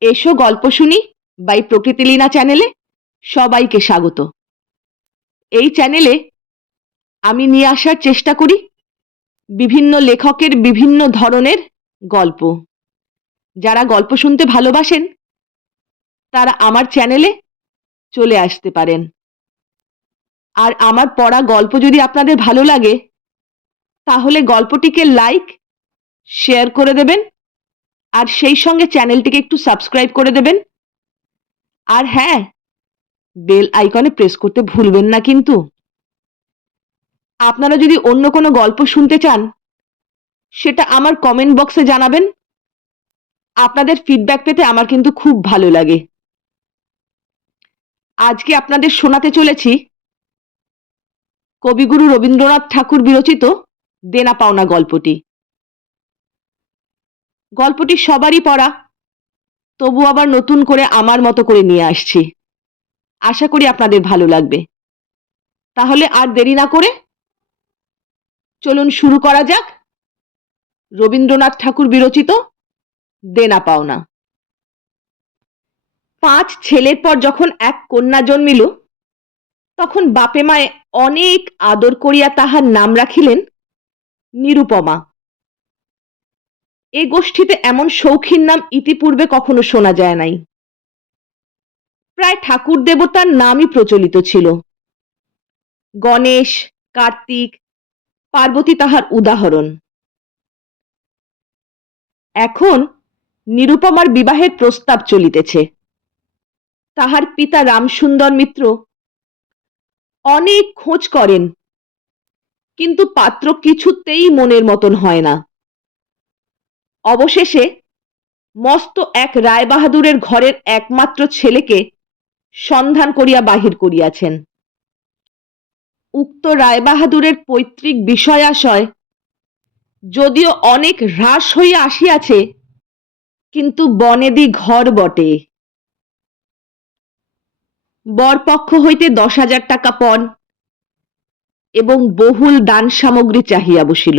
এসো গল্প শুনি বাই প্রকৃতিলীনা চ্যানেলে সবাইকে স্বাগত। এই চ্যানেলে আমি নিয়ে আসার চেষ্টা করি বিভিন্ন লেখকের বিভিন্ন ধরনের গল্প। যারা গল্প শুনতে ভালোবাসেন, তারা আমার চ্যানেলে চলে আসতে পারেন। আর আমার পড়া গল্প যদি আপনাদের ভালো লাগে, তাহলে গল্পটিকে লাইক শেয়ার করে দেবেন। আর সেই সঙ্গে চ্যানেলটিকে একটু সাবস্ক্রাইব করে দেবেন। আর হ্যাঁ বেল আইকনে প্রেস করতে ভুলবেন না কিন্তু। আপনারা যদি অন্য কোনো গল্প শুনতে চান, সেটা আমার কমেন্ট বক্সে জানাবেন। আপনাদের ফিডব্যাক পেতে আমার কিন্তু খুব ভালো লাগে। আজকে আপনাদের শোনাতে চলেছি কবিগুরু রবীন্দ্রনাথ ঠাকুর বিরচিত দেনা পাওনা গল্পটি। গল্পটি সবারই পড়া। তবু আবার নতুন করে আমার মতো করে নিয়ে আসছি। আশা করি আপনাদের ভালো লাগবে। তাহলে আর দেরি না করে চলুন শুরু করা যাক। রবীন্দ্রনাথ ঠাকুর বিরচিত দেনা পাওনা পাঁচ ছেলের পর যখন এক কন্যা জন্মিল, তখন বাপে মায়ে অনেক আদর করিয়া তাহার নাম রাখিলেন নিরুপমা। এ গোষ্ঠীতে এমন শৌখিন নাম ইতিপূর্বে কখনো শোনা যায় নাই। প্রায় ঠাকুর দেবতার নামই প্রচলিত ছিল। গণেশ, কার্তিক, পার্বতী তাহার উদাহরণ। এখন নিরুপমার বিবাহের প্রস্তাব চলিতেছে। তাহার পিতা রামসুন্দর মিত্র অনেক খোঁজ করেন, কিন্তু পাত্র কিছুতেই মনের মতন হয় না। অবশেষে মস্ত এক রায়বাহাদুরের ঘরের একমাত্র ছেলেকে সন্ধান করিয়া বাহির করিয়াছেন। উক্ত রায়বাহাদুরের পৈতৃক বিষয়াশয় যদিও অনেক হ্রাস হইয়া আসিয়াছে, কিন্তু বনেদি ঘর বটে। বরপক্ষ হইতে দশ হাজার টাকা পণ এবং বহুল দান সামগ্রী চাহিয়া বসিল।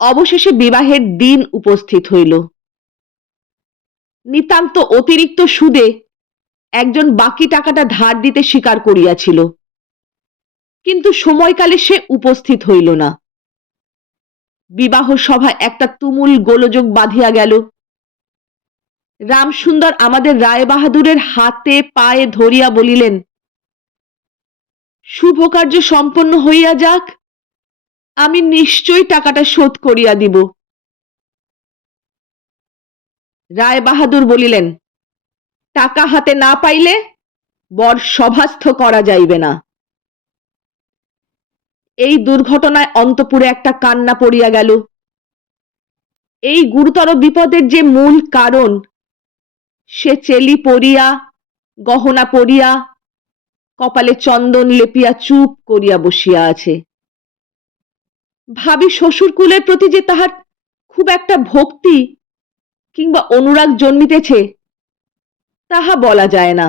অবশেষে বিবাহের দিন উপস্থিত হইল। নিতান্ত অতিরিক্ত সুদে একজন বাকি টাকাটা ধার দিতে স্বীকার করিয়াছিল। কিন্তু সময়কালে সে উপস্থিত হইল না। বিবাহ সভায় একটা তুমুল গোলযোগ বাঁধিয়া গেল। রামসুন্দর আমাদের রায় বাহাদুরের হাতে পায়ে ধরিয়া বলিলেন শুভ কার্য সম্পন্ন হইয়া যাক আমি নিশ্চয়ই টাকাটা শোধ করিয়া দিব। রায় বাহাদুর বলিলেন, টাকা হাতে না পাইলে বর সভাস্থ করা যাইবে না। এই দুর্ঘটনায় অন্তপুরে একটা কান্না পড়িয়া গেল। এই গুরুতর বিপদের যে মূল কারণ, সে চেলি পড়িয়া গহনা পড়িয়া কপালে চন্দন লেপিয়া চুপ করিয়া বসিয়া আছে। ভাবি শ্বশুরকুলের প্রতি যে তাহার খুব একটা ভক্তি কিংবা অনুরাগ জন্মিতেছে, তাহা বলা যায় না।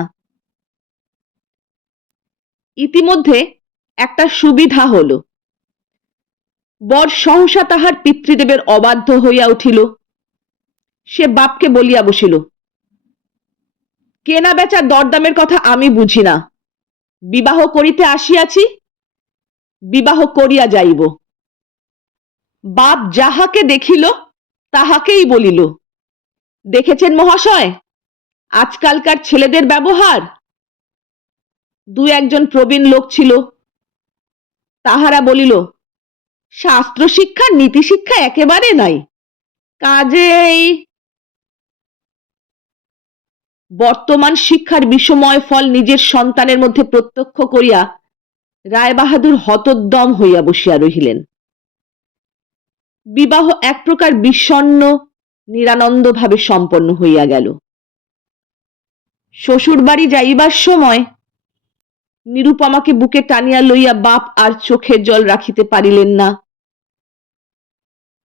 ইতিমধ্যে একটা সুবিধা হল। বর সহসা তাহার পিতৃদেবের অবাধ্য হইয়া উঠিল। সে বাপকে বলিয়া বসিল, কেনা বেচার দরদামের কথা আমি বুঝি না। বিবাহ করিতে আসিয়াছি, বিবাহ করিয়া যাইব। বাপ যাহাকে দেখিল, তাহাকেই বলিল, দেখেছেন মহাশয়, আজকালকার ছেলেদের ব্যবহার? দু একজন প্রবীণ লোক ছিল। তাহারা বলিল, শাস্ত্র শিক্ষা, নীতি শিক্ষা একেবারে নাই। কাজেই বর্তমান শিক্ষার বিষময় ফল নিজের সন্তানের মধ্যে প্রত্যক্ষ করিয়া রায়বাহাদুর হতোদ্যম হইয়া বসিয়া রহিলেন। বিবাহ এক প্রকার বিষণ্ন নিরানন্দভাবে সম্পন্ন হইয়া গেল। শ্বশুর বাড়ি যাইবার সময় নিরুপমাকে বুকে টানিয়া লইয়া বাপ আর চোখের জল রাখিতে পারিলেন না।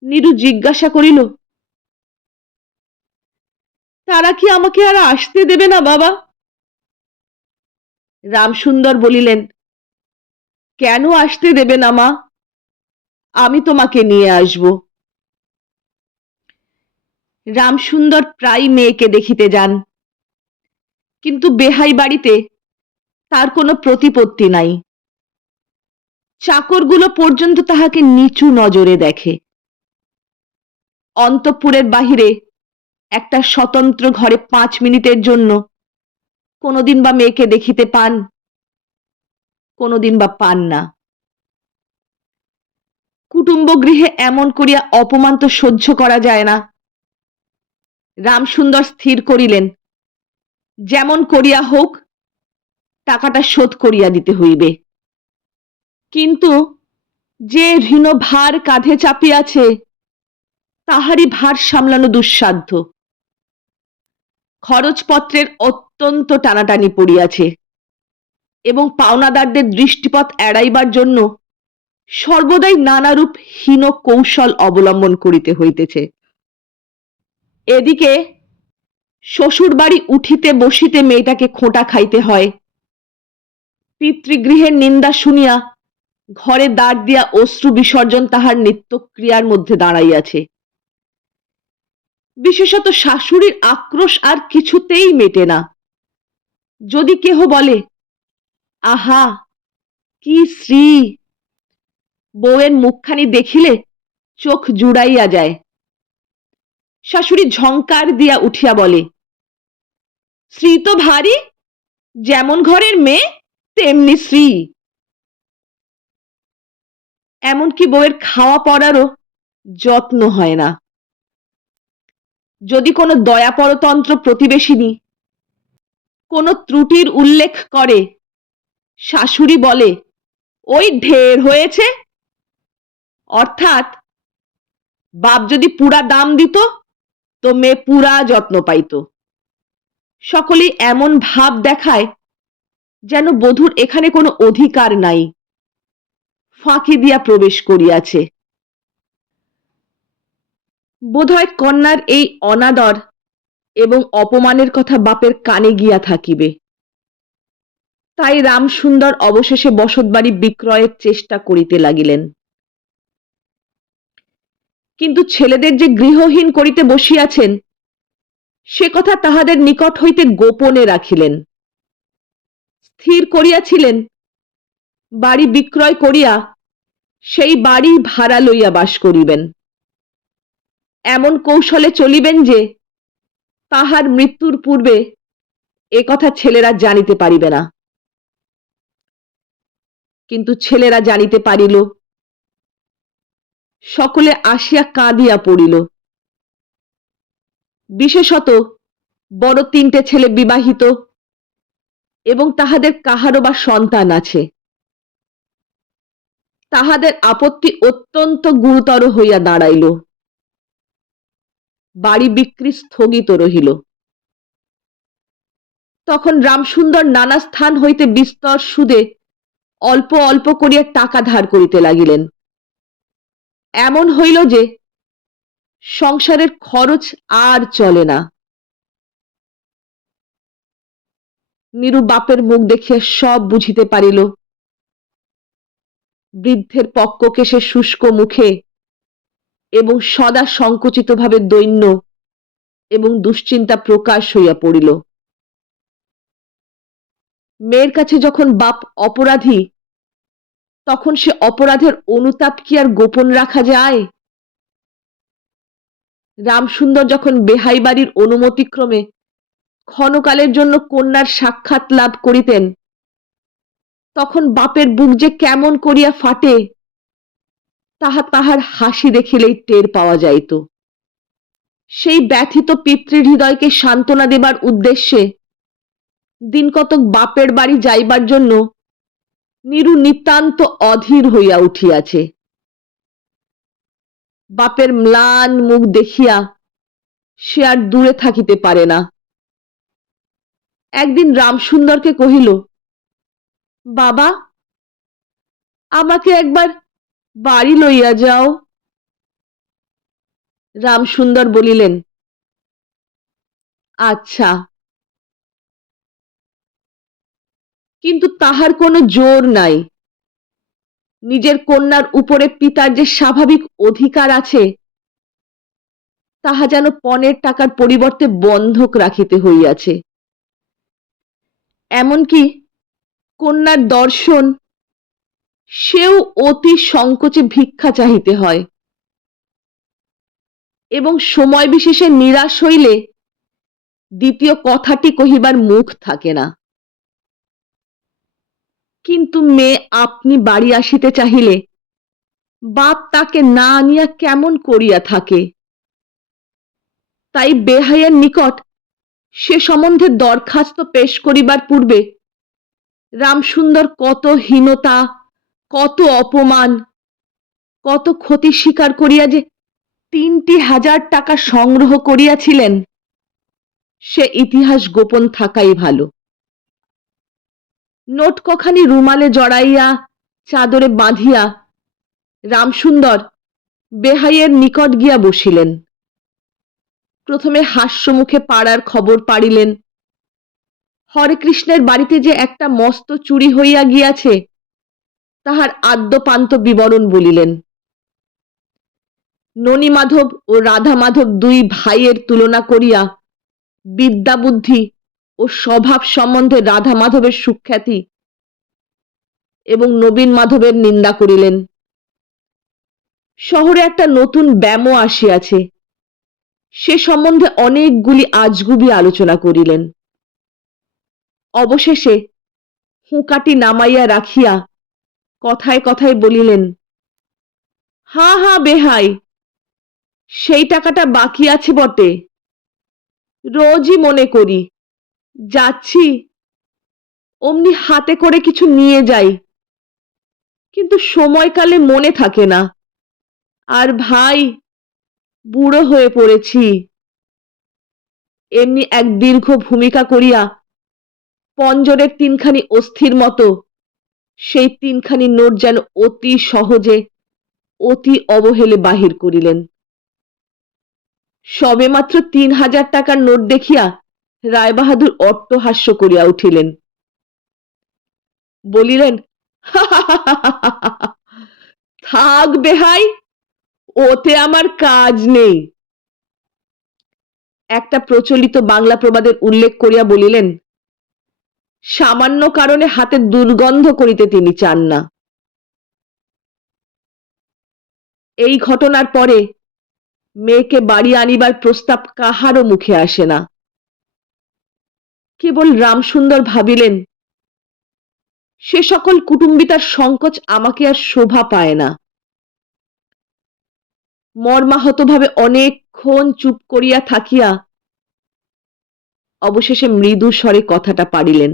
নিরু জিজ্ঞাসা করিল, তারা কি আমাকে আর আসতে দেবে না বাবা? রামসুন্দর বলিলেন, কেন আসতে দেবে না মা? আমি তোমাকে নিয়ে আসব। রামসুন্দর প্রায় মেয়েকে দেখিতে যান। কিন্তু বেহাই বাড়িতে তার কোনো প্রতিপত্তি নাই। চাকরগুলো পর্যন্ত তাহাকে নিচু নজরে দেখে। অন্তঃপুরের বাহিরে একটা স্বতন্ত্র ঘরে পাঁচ মিনিটের জন্য কোনোদিন বা মেয়েকে দেখিতে পান, কোনোদিন বা পান না। কুটুম্ব গৃহে এমন করিয়া অপমান তো সহ্য করা যায় না। রামসুন্দর স্থির করিলেন, যেমন করিয়া হোক, টাকাটা শোধ করিয়া দিতে হইবে। কিন্তু যে ঋণ ভার কাঁধে চাপিয়াছে, তাহারই ভার সামলানো দুঃসাধ্য। খরচপত্রের অত্যন্ত টানাটানি পড়িয়াছে এবং পাওনাদারদের দৃষ্টিপথ এড়াইবার জন্য সর্বদাই নানারূপ হীন কৌশল অবলম্বন করিতে হইতেছে। এদিকে শ্বশুর বাড়ি উঠিতে বসিতে মেয়েটাকে খোঁটা খাইতে হয়। পিতৃগৃহের নিন্দা শুনিয়া ঘরে দাঁড় দিয়া অশ্রু বিসর্জন তাহার নিত্যক্রিয়ার মধ্যে দাঁড়াইয়াছে। বিশেষত শাশুড়ির আক্রোশ আর কিছুতেই মেটে না। যদি কেহ বলে, আহা, কি শ্রী বউয়ের মুখখানি দেখিলে চোখ জুড়াইয়া যায়। শাশুড়ি ঝংকার দিয়া উঠিয়া বলে শ্রী তো ভারী, যেমন ঘরের মেয়ে, তেমনি শ্রী এমনকি বউয়ের খাওয়া পড়ারও যত্ন হয় না। যদি কোনো দয়াপরতন্ত্র প্রতিবেশিনী কোনো ত্রুটির উল্লেখ করে, শাশুড়ি বলে, ওই ঢের হয়েছে অর্থাৎ বাপ যদি পুরা দাম দিত, তো মেয়ে পুরা যত্ন পাইত। সকলেই এমন ভাব দেখায় যেন বধূর এখানে কোনো অধিকার নাই। ফাঁকি দিয়া প্রবেশ করিয়াছে। বোধহয় কন্যার এই অনাদর এবং অপমানের কথা বাপের কানে গিয়া থাকিবে। তাই রামসুন্দর অবশেষে বসতবাড়ি বিক্রয়ের চেষ্টা করিতে লাগিলেন। কিন্তু ছেলেদের যে গৃহহীন করিতে বসিয়াছেন, সে কথা তাহাদের নিকট হইতে গোপনে রাখিলেন। স্থির করিয়াছিলেন, বাড়ি বিক্রয় করিয়া সেই বাড়ি ভাড়া লইয়া বাস করিবেন। এমন কৌশলে চলিবেন যে, তাহার মৃত্যুর পূর্বে এ কথা ছেলেরা জানিতে পারিবে না। কিন্তু ছেলেরা জানিতে পারিল সকলে আসিয়া কাঁদিয়া পড়িল। বিশেষত বড় তিনটে ছেলে বিবাহিত এবং তাহাদের কাহারও বা সন্তান আছে। তাহাদের আপত্তি অত্যন্ত গুরুতর হইয়া দাঁড়াইল। বাড়ি বিক্রি স্থগিত রহিল। তখন রামসুন্দর নানা স্থান হইতে বিস্তর সুদে অল্প অল্প করিয়া টাকা ধার করিতে লাগিলেন। এমন হইল যে সংসারের খরচ আর চলে না। নিরু বাপের মুখ দেখিয়া সব বুঝিতে পারিল। বৃদ্ধের পক্ককেশে শুষ্ক মুখে এবং সদা সংকুচিতভাবে দৈন্য এবং দুশ্চিন্তা প্রকাশ হইয়া পড়িল। মেয়ের কাছে যখন বাপ অপরাধী তখন সে অপরাধের অনুতাপ কি আর গোপন রাখা যায়? রামসুন্দর যখন বেহাই বাড়ির অনুমতিক্রমে ক্ষণকালের জন্য কন্যার সাক্ষাৎ লাভ করিতেন, তখন বাপের বুক যে কেমন করিয়া ফাটে, তাহা তাহার হাসি দেখিলেই টের পাওয়া যাইত। সেই ব্যথিত পিতৃহৃদয়কে সান্ত্বনা দেবার উদ্দেশ্যে দিন কতক বাপের বাড়ি যাইবার জন্য নিরু নিতান্ত অধীর হইয়া উঠিয়াছে। বাপের ম্লান মুখ দেখিয়া সে আর দূরে থাকিতে পারে না। একদিন রামসুন্দরকে কহিল, বাবা, আমাকে একবার বাড়ি লইয়া যাও। রামসুন্দর বলিলেন আচ্ছা। কিন্তু তাহার কোনো জোর নাই। নিজের কন্যার উপরে পিতার যে স্বাভাবিক অধিকার আছে, তাহা যেন পণের টাকার পরিবর্তে বন্ধক রাখিতে হইয়াছে। এমনকি কন্যার দর্শন, সেও অতি সংকোচে ভিক্ষা চাহিতে হয়। এবং সময় বিশেষে নিরাশ হইলে দ্বিতীয় কথাটি কহিবার মুখ থাকে না। কিন্তু মেয়ে আপনি বাড়ি আসিতে চাহিলে, বাপ তাকে না আনিয়া কেমন করিয়া থাকে? তাই বেহাইয়ের নিকট সে সম্বন্ধে দরখাস্ত পেশ করিবার পূর্বে রামসুন্দর কত হীনতা, কত অপমান, কত ক্ষতি স্বীকার করিয়া যে তিনটি হাজার টাকা সংগ্রহ করিয়াছিলেন, সে ইতিহাস গোপন থাকাই ভালো। নোট কখানি রুমালে জড়াইয়া, চাদরে বাঁধিয়া, রামসুন্দর বেহাইয়ের নিকট গিয়া বসিলেন। প্রথমে হাস্যমুখে পাড়ার খবর পাড়িলেন। হরেকৃষ্ণের বাড়িতে যে একটা মস্ত চুরি হইয়া গিয়াছে, তাহার আদ্যপান্ত বিবরণ বলিলেন। ননীমাধব ও রাধা মাধব দুই ভাইয়ের তুলনা করিয়া বিদ্যা বুদ্ধি ও স্বভাব সম্বন্ধে রাধা মাধবের সুখ্যাতি এবং নবীন মাধবের নিন্দা করিলেন। শহরে একটা নতুন ব্যামো আসিয়াছে। সে সম্বন্ধে অনেকগুলি আজগুবি আলোচনা করিলেন। অবশেষে হুঁকাটি নামাইয়া রাখিয়া কথায় কথায় বলিলেন, হা হা, বেহাই, সেই টাকাটা বাকি আছে বটে। রোজই মনে করি যাচ্ছি। অমনি হাতে করে কিছু নিয়ে যাই। কিন্তু সময়কালে মনে থাকে না। আর ভাই, বুড়ো হয়ে পড়েছি। এমনি এক দীর্ঘ ভূমিকা করিয়া পঞ্জরের তিনখানি অস্থির মতো, সেই তিনখানি নোট যেন অতি সহজে, অতি অবহেলে বাহির করিলেন। সবেমাত্র তিন হাজার টাকার নোট দেখিয়া রায়বাহাদুর অট্টহাস্য করিয়া উঠিলেন। বলিলেন থাক বেহাই, ওতে আমার কাজ নেই। একটা প্রচলিত বাংলা প্রবাদের উল্লেখ করিয়া বলিলেন, সামান্য কারণে হাতে দুর্গন্ধ করিতে তিনি চান না। এই ঘটনার পরে মেয়েকে বাড়ি আনিবার প্রস্তাব কাহারও মুখে আসে না। কেবল রামসুন্দর ভাবিলেন, সে সকল কুটুম্বিতার সংকোচ আমাকে আর শোভা পায় না। মর্মাহতভাবে অনেকক্ষণ চুপ করিয়া থাকিয়া অবশেষে মৃদু স্বরে কথাটা পারিলেন।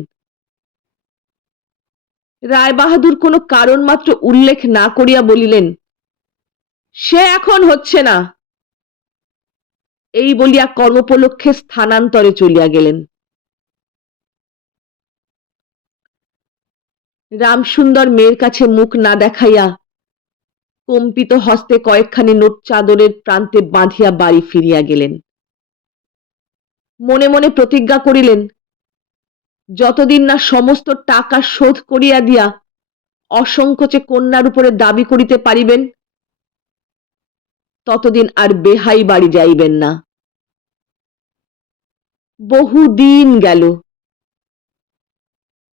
রায়বাহাদুর কোনো কারণ মাত্র উল্লেখ না করিয়া বলিলেন, সে এখন হচ্ছে না। এই বলিয়া কর্মোপলক্ষে স্থানান্তরে চলিয়া গেলেন। রামসুন্দর মেয়ের কাছে মুখ না দেখাইয়া কম্পিত হস্তে কয়েকখানি নোট চাদরের প্রান্তে বাঁধিয়া বাড়ি ফিরিয়া গেলেন। মনে মনে প্রতিজ্ঞা করিলেন, যতদিন না সমস্ত টাকা শোধ করিয়া দিয়া অসংকোচে কন্যার উপরে দাবি করিতে পারিবেন, ততদিন আর বেহাই বাড়ি যাইবেন না। বহুদিন গেল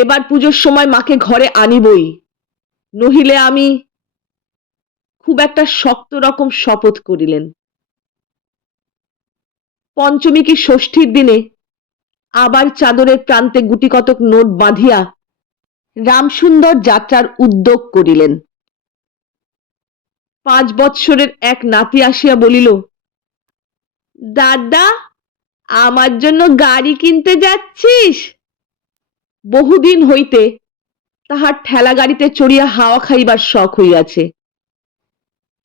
এবার পুজোর সময় মাকে ঘরে আনিবই। নহিলে আমি খুব একটা শক্ত রকম শপথ করিলেন। পঞ্চমী কি ষষ্ঠীর দিনে আবার চাদরের প্রান্তে গুটি কতক নোট বাঁধিয়া রামসুন্দর যাত্রার উদ্যোগ করিলেন। পাঁচ বৎসরের এক নাতি আসিয়া বলিল, দাদা, আমার জন্য গাড়ি কিনতে যাচ্ছিস? বহুদিন হইতে তাহার ঠেলা গাড়িতে চড়িয়া হাওয়া খাইবার শখ হইয়াছে।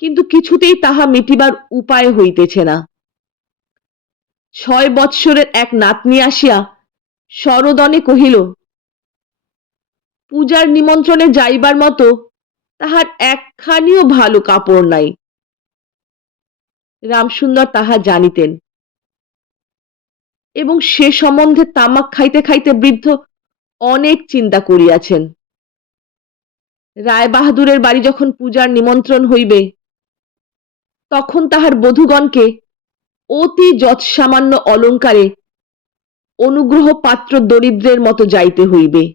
কিন্তু কিছুতেই তাহা মিটিবার উপায় হইতেছে না। ছয় বৎসরের এক নাতনি আসিয়া সরদনে কহিল, পূজার নিমন্ত্রণে যাইবার মতো তাহার একখানিও ভালো কাপড় নাই। রামসুন্দর তাহা জানিতেন। এবং সে সম্বন্ধে তামাক খাইতে খাইতে বৃদ্ধ অনেক চিন্তা করিয়াছেন। রায়বাহাদুরের বাড়ি যখন পূজার নিমন্ত্রণ হইবে, তখন তাহার বধূগণকে অতি যৎসামান্য অলঙ্কারে অনুগ্রহ পাত্র দরিদ্রের মতো যাইতে হইবে।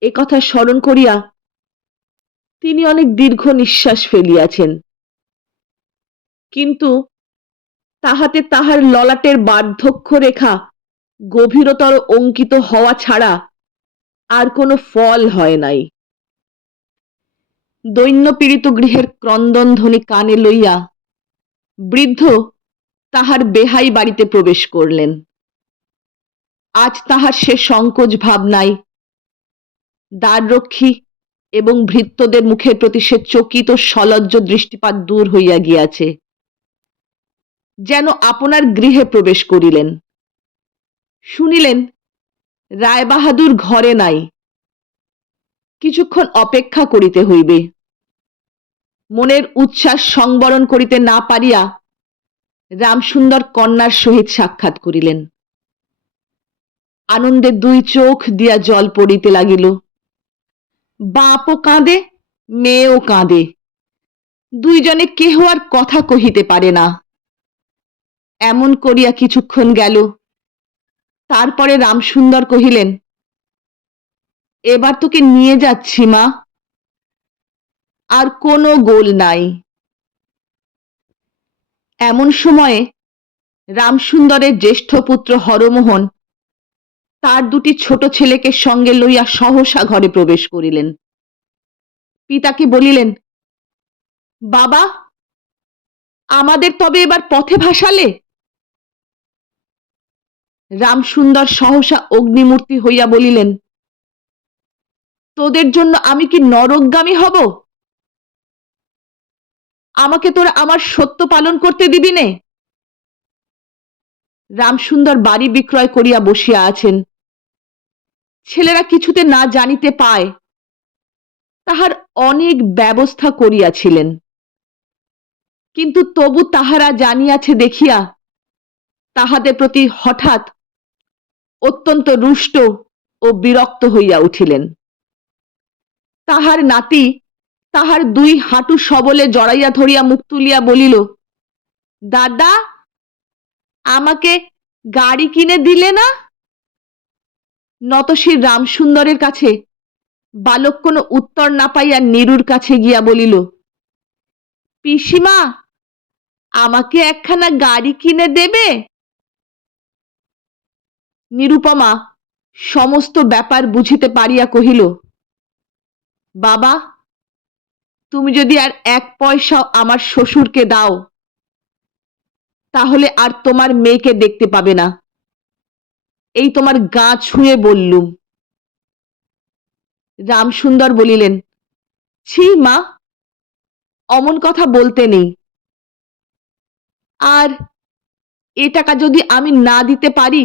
এ কথা স্মরণ করিয়া তিনি অনেক দীর্ঘ নিঃশ্বাস ফেলিয়াছেন। কিন্তু তাহাতে তাহার ললাটের বার্ধক্য রেখা গভীরতর অঙ্কিত হওয়া ছাড়া আর কোনো ফল হয় নাই। দৈন্যপীড়িত গৃহের ক্রন্দন ধ্বনি কানে লইয়া বৃদ্ধ তাহার বেহাই বাড়িতে প্রবেশ করলেন। আজ তাহার সে সংকোচ ভাব নাই। দ্বাররক্ষী এবং ভৃত্যদের মুখের প্রতি সে চকিত সলজ্জ দৃষ্টিপাত দূর হইয়া গিয়াছে। যেন আপনার গৃহে প্রবেশ করিলেন। শুনিলেন, রায়বাহাদুর ঘরে নাই। কিছুক্ষণ অপেক্ষা করিতে হইবে। মনের উচ্ছ্বাস সংবরণ করিতে না পারিয়া রামসুন্দর কন্যার সহিত সাক্ষাৎ করিলেন। আনন্দে দুই চোখ দিয়া জল পড়িতে লাগিল। বাপও কাঁদে, মেয়েও কাঁদে। দুইজনে কেহ আর কথা কহিতে পারে না। এমন করিয়া কিছুক্ষণ গেল। তারপরে রামসুন্দর কহিলেন, এবার তোকে নিয়ে যাচ্ছি মা। আর কোনো গোল নাই। এমন সময়ে রামসুন্দরের জ্যেষ্ঠ পুত্র হরমোহন তার দুটি ছোট ছেলেকে সঙ্গে লইয়া সহসা ঘরে প্রবেশ করিলেন। পিতাকে বলিলেন, বাবা, আমাদের তবে এবার পথে ভাসালে? রামসুন্দর সহসা অগ্নিমূর্তি হইয়া বলিলেন, তোদের জন্য আমি কি নরকগামী হব? আমাকে তোরা আমার সত্য পালন করতে দিবি নে? রামসুন্দর বাড়ি বিক্রয় করিয়া বসিয়া আছেন। ছেলেরা কিছুতে না জানিতে পায়, তাহার অনেক ব্যবস্থা করিয়াছিলেন। কিন্তু তবু তাহারা জানিয়াছে দেখিয়া, তাহাদের প্রতি হঠাৎ অত্যন্ত রুষ্ট ও বিরক্ত হইয়া উঠিলেন। তাহার নাতি তাহার দুই হাঁটু সবলে জড়াইয়া ধরিয়া মুখ তুলিয়া বলিল, দাদা, আমাকে গাড়ি কিনে দিলে না? নতশির রামসুন্দরের কাছে বালক কোনো উত্তর না পাইয়া নিরুর কাছে গিয়া বলিল, পিসিমা, আমাকে একখানা গাড়ি কিনে দেবে? নিরুপমা, সমস্ত ব্যাপার বুঝিতে পারিয়া কহিল, বাবা, তুমি যদি আর এক পয়সাও আমার শ্বশুরকে দাও, তাহলে আর তোমার মেয়েকে দেখতে পাবে না। এই তোমার গা ছুঁয়ে বললুম। রামসুন্দর বলিলেন, ছি মা, অমন কথা বলতে নেই। আর এ টাকা যদি আমি না দিতে পারি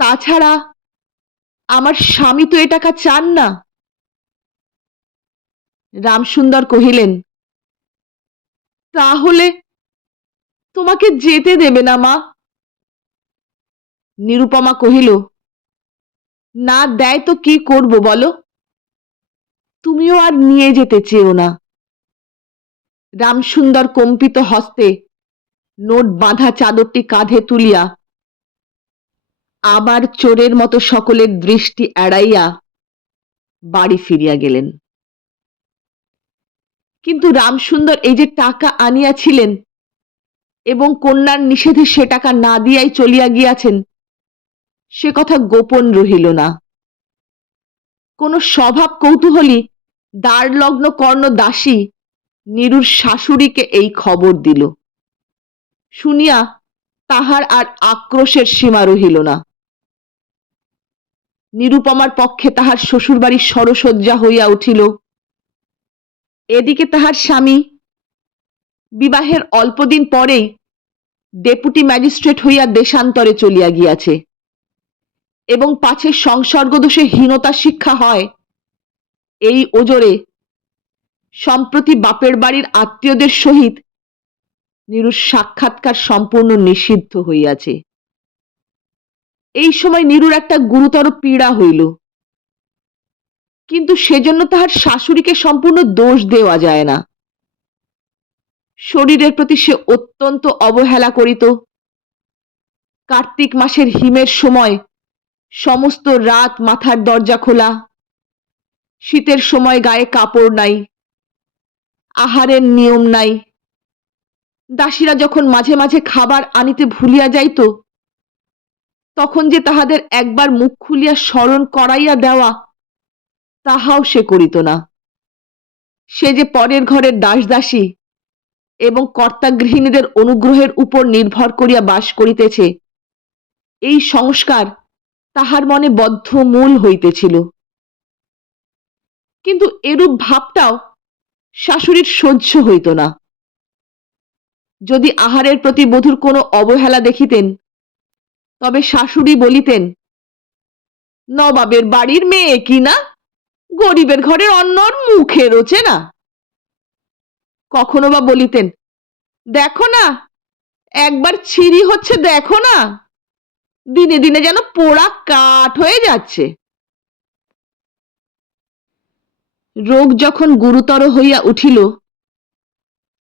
তাছাড়া আমার স্বামী তো এ টাকা চান না। রামসুন্দর কহিলেন, তাহলে তোমাকে যেতে দেবে না মা? নিরুপমা কহিল, না দেয় তো কি করব বলো? তুমিও আর নিয়ে যেতে চেও না। রামসুন্দর কম্পিত হস্তে নোট বাঁধা চাদরটি কাঁধে তুলিয়া আবার চোরের মতো সকলের দৃষ্টি এড়াইয়া বাড়ি ফিরিয়া গেলেন। কিন্তু রামসুন্দর এই যে টাকা আনিয়াছিলেন এবং কন্যার নিষেধে সে টাকা না দিয়াই চলিয়া গিয়াছেন, সে কথা গোপন রহিল না। কোন স্বভাব কৌতূহলী, দ্বারলগ্ন কর্ণ দাসী নিরুর শাশুড়িকে এই খবর দিল। শুনিয়া তাহার আর আক্রোশের সীমা রহিল না। নিরুপমার পক্ষে তাহার শ্বশুরবাড়ির সরসজ্জা হইয়া উঠিল। এদিকে তাহার স্বামী বিবাহের অল্পদিন পরেই ডেপুটি ম্যাজিস্ট্রেট হইয়া দেশান্তরে চলিয়া গিয়াছে এবং পাছে সংসর্গদোষে হীনতা শিক্ষা হয় এই ওজরে সম্প্রতি বাপের বাড়ির আত্মীয়দের সহিত নীরুর সাক্ষাৎকার সম্পূর্ণ নিষিদ্ধ হইয়াছে। এই সময় নীরুর একটা গুরুতর পীড়া হইল। কিন্তু সেজন্য তাহার শাশুড়িকে সম্পূর্ণ দোষ দেওয়া যায় না। শরীরের প্রতি সে অত্যন্ত অবহেলা করিত। কার্তিক মাসের হিমের সময় সমস্ত রাত মাথার দরজা খোলা। শীতের সময় গায়ে কাপড় নাই। আহারের নিয়ম নাই। দাসীরা যখন মাঝে মাঝে খাবার আনিতে ভুলিয়া যাইত তখন যে তাহাদের একবার মুখ খুলিয়া স্মরণ করাইয়া দেওয়া, তাহাও সে করিত না। সে যে পরের ঘরের দাসদাসী এবং কর্তা গৃহিণীদের অনুগ্রহের উপর নির্ভর করিয়া বাস করিতেছে, এই সংস্কার তাহার মনে বদ্ধ মূল হইতেছিল। কিন্তু এরূপ ভাবটাও শাশুড়ির সহ্য হইত না। যদি আহারের প্রতি বধূর কোনো অবহেলা দেখিতেন তবে শাশুড়ি বলিতেন, নবাবের বাড়ির মেয়ে কি না? গরিবের ঘরের অন্নর মুখে রোচে না। কখনো বা বলিতেন, দেখো না, একবার ছিরি হচ্ছে দেখো না, দিনে দিনে যেন পোড়া কাঠ হয়ে যাচ্ছে। রোগ যখন গুরুতর হইয়া উঠিল,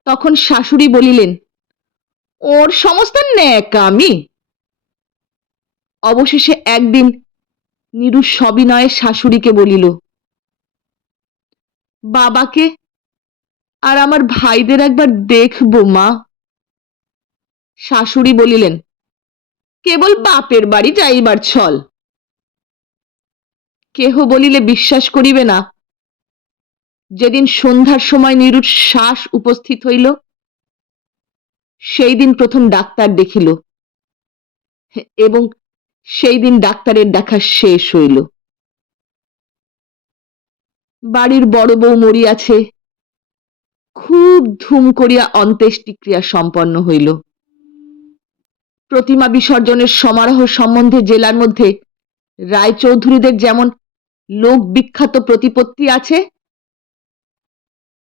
তখন শাশুড়ি বলিলেন, ওর সমস্ত ন্যাকামি অবশেষে একদিন নিরু সবিনয়ে শাশুড়িকে বলিল, বাবাকে আর আমার ভাইদের একবার দেখব, মা। শাশুড়ি বলিলেন, কেবল বাপের বাড়ি যাইবার ছল। কেহ বলিলে বিশ্বাস করিবে না, যেদিন সন্ধ্যার সময় নিরুর শ্বাস উপস্থিত হইল সেই দিন প্রথম ডাক্তার দেখিল, এবং সেই দিন ডাক্তারের দেখা শেষ হইল। বাড়ির বড় বউ মরিয়াছে। খুব ধুম করিয়া অন্ত্যেষ্টিক্রিয়া সম্পন্ন হইল। প্রতিমা বিসর্জনের সমারোহ সম্বন্ধে জেলার মধ্যে রায়চৌধুরীদের যেমন লোক বিখ্যাত প্রতিপত্তি আছে,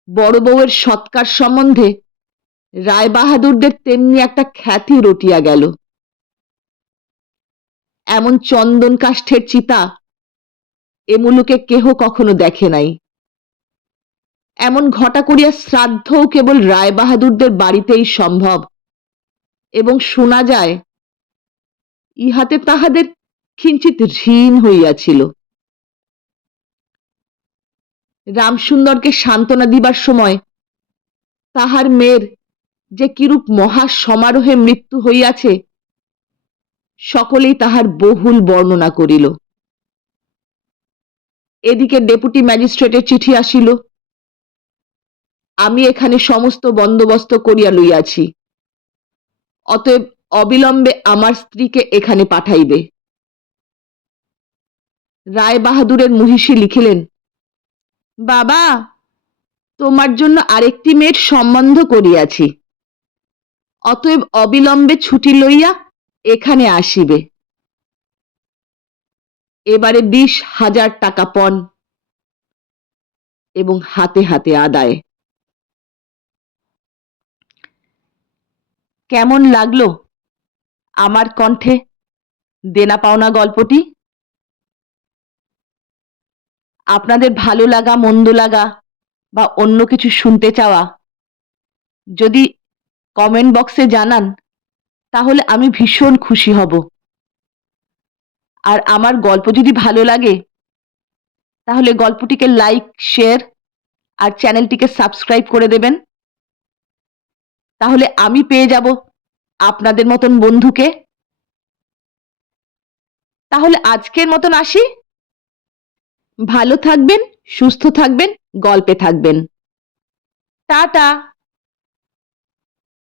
বড় বউয়ের সৎকার সম্বন্ধে রায়বাহাদুরদের তেমনি একটা খ্যাতি রটিয়া গেল। এমন চন্দন কাষ্ঠের চিতা এ মুলুকে কেহ কখনো দেখে নাই। এমন ঘটা করিয়া শ্রাদ্ধও কেবল রায়বাহাদুরদের বাড়িতেই সম্ভব এবং শোনা যায়, ইহাতে তাহাদের কিঞ্চিত ঋণ হইয়াছিল। রামসুন্দরকে সান্ত্বনা দিবার সময় তাহার মেয়ের যে কিরূপ মহা সমারোহে মৃত্যু হইয়াছে সকলেই তাহার বহুল বর্ণনা করিল। এদিকে ডেপুটি ম্যাজিস্ট্রেটের চিঠি আসিল। আমি এখানে সমস্ত বন্দোবস্ত করিয়া লইয়াছি। অতএব অবিলম্বে আমার স্ত্রীকে এখানে পাঠাইবে। রায় বাহাদুরের মহিষী লিখিলেন, বাবা, তোমার জন্য আরেকটি মেয়ের সম্বন্ধ করিয়াছি। অতএব অবিলম্বে ছুটি লইয়া এখানে আসিবে। এবারে বিশ হাজার টাকা পণ এবং হাতে হাতে আদায়। কেমন লাগল আমার কণ্ঠে? দেনা পাওনা গল্পটি? আপনাদের ভালো লাগা, মন্দ লাগা বা অন্য কিছু শুনতে চাওয়া, যদি কমেন্ট বক্সে জানান তাহলে আমি ভীষণ খুশি হব। আর আমার গল্প যদি ভালো লাগে, তাহলে গল্পটিকে লাইক, শেয়ার আর চ্যানেলটিকে সাবস্ক্রাইব করে দেবেন। তাহলে আমি পেয়ে যাব আপনাদের মতন বন্ধুকে। তাহলে আজকের মতন আসি। ভালো থাকবেন, সুস্থ থাকবেন, গল্পে থাকবেন। টাটা!